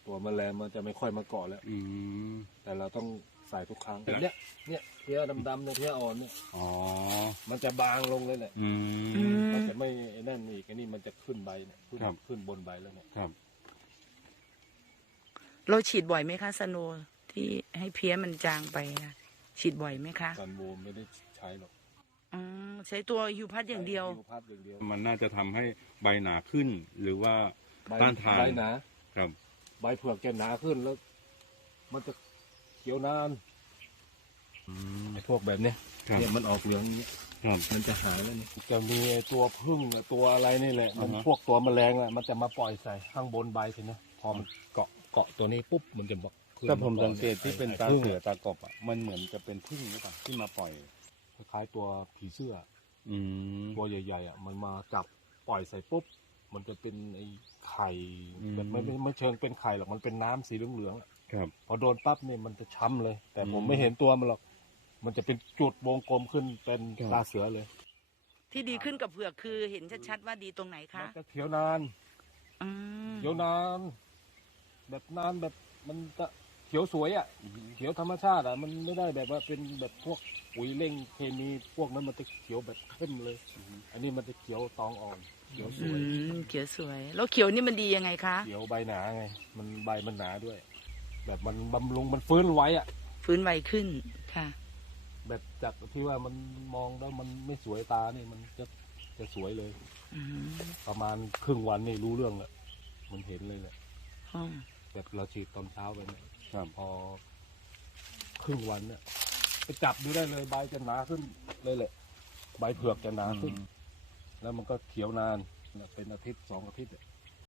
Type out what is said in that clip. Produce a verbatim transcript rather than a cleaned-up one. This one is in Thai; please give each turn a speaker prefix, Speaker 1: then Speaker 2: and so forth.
Speaker 1: ตัวแมลงมันจะไม่ค่อยมาเกาะแล้ว
Speaker 2: อืม
Speaker 1: แต่เราต้องใส่ทุกครั้งเนี่ยเนี่ยเพี้ยดำๆเนี่ยเพี้ยอ่อนเนี่ย
Speaker 2: อ๋อ
Speaker 1: มันจะบางลงเลยแหละ
Speaker 2: อืม
Speaker 3: อืม
Speaker 1: มันจะไม่ไอ้นั่นอีกอันนี้มันจะขึ้นใบเนี่ยขึ้น
Speaker 2: ครับ
Speaker 1: ขึ้นบนใบแล้วเนี่ย
Speaker 2: ครับ
Speaker 3: เราฉีดบ่อยไหมคะสโนว์ที่ให้เพี้ยมันจางไปนะฉีดบ่อยไหมคะ
Speaker 1: การโวมไม่ได้ใช้หรอก
Speaker 3: อืมใช้ตัวยูพัดอย่างเดียว
Speaker 1: ใช้พัดอย่างเดียว
Speaker 2: มันน่าจะทำให้ใบหนาขึ้น หรือว่า
Speaker 1: ใบ
Speaker 2: ต้านทาน
Speaker 1: ใบหนา
Speaker 2: ครับ
Speaker 1: ใบเผือกจะหนาขึ้นแล้ว มันจะเขียวนาน
Speaker 2: อืม
Speaker 1: ไอ้พวกแบบเนี้ย
Speaker 2: ครับ
Speaker 1: เนี่ยมันออกเหลืองอย่างเนี้ย
Speaker 2: ครับ
Speaker 1: มันจะหายแล้วนี่จะมีไอ้ตัวพึ่งกับตัวอะไรนี่แหละ มัน
Speaker 2: อ่าฮะ
Speaker 1: พวกตัวแมลงอ่ะมันจะมาปล่อยใส่ข้างบนใบทีนะพอมันเกาะเกาะตัวนี้ปุ๊บมันจะบอกขึ้น
Speaker 2: แต่ผม
Speaker 1: า
Speaker 2: สังเกตที่เป็นตา
Speaker 1: ไอ้พึ่ง
Speaker 2: เสือตากบอ่ะมันเหมือนจะเป็นพึ่งหรือเปล่าที่มาปล่อย
Speaker 1: คล้ายๆตัวผีเสื้อ
Speaker 2: อืม
Speaker 1: ตัวใหญ่ๆอ่ะมันมาจับปล่อยใส่ปุ๊บมันจะเป็นไอ้ไข่
Speaker 2: อืม
Speaker 1: แบบไม่ไม่ไม่เชิงเป็นไข่หรอกมันเป็นน้ำสีเหลืองๆอะ
Speaker 2: ครับ
Speaker 1: พอโดนปั๊บเนี่ยมันจะช้ำเลย แต่ผม
Speaker 2: อืม
Speaker 1: ไม่เห็นตัวมันหรอกมันจะเป็นจุดวงกลมขึ้นเป็น
Speaker 2: ครับ
Speaker 1: ตาเสือเลย
Speaker 3: ที่ดีขึ้นกับเผือกคือเห็นชัดๆว่าดีตรงไหน
Speaker 1: มั
Speaker 3: คะ
Speaker 1: นจะเขียวนาน
Speaker 3: อืม
Speaker 1: เขียวนาน แบบนานแบบมันจะเขียวสวยอ่ะ
Speaker 2: อืม
Speaker 1: เขียวธรรมชาติอ่ะมันไม่ได้แบบว่าเป็นแบบพวกปุ๋ยเร่งเคมีพวกนั้นมันจะเขียวแบบเข้มเลย อันนี้มันจะเขียวตองอ่อนเขียวส
Speaker 3: อื
Speaker 1: วย
Speaker 3: มเขียวสวย แล้วเขียวนี่มันดียังไงคะ
Speaker 1: เขียวใบหนาไง มันใบมันหนาด้วย แบบมันบำรุงมันฟื้นไว้อ่ะ
Speaker 3: ฟื้นไวขึ้นค่ะ
Speaker 1: แบบจากที่ว่ามันมองแล้วมันไม่สวยตานี่มันจะจะสวยเลย
Speaker 3: อืม
Speaker 1: ประมาณครึ่งวันนี่รู้เรื่องแล้วมันเห็นเลยแหละ
Speaker 3: อ๋อ
Speaker 1: แบบเราฉีดตอนเช้าไปเนี่ย
Speaker 2: ครับ
Speaker 1: พอครึ่งวันเนี่ยไปจับดูได้เลยใบจะหนาขึ้นเลยแหละ ใบเผือกจะหนาขึ้น แล้วมันก็เขียวนานเนี่ยเป็นอาทิตย์สองอาทิตย์อะ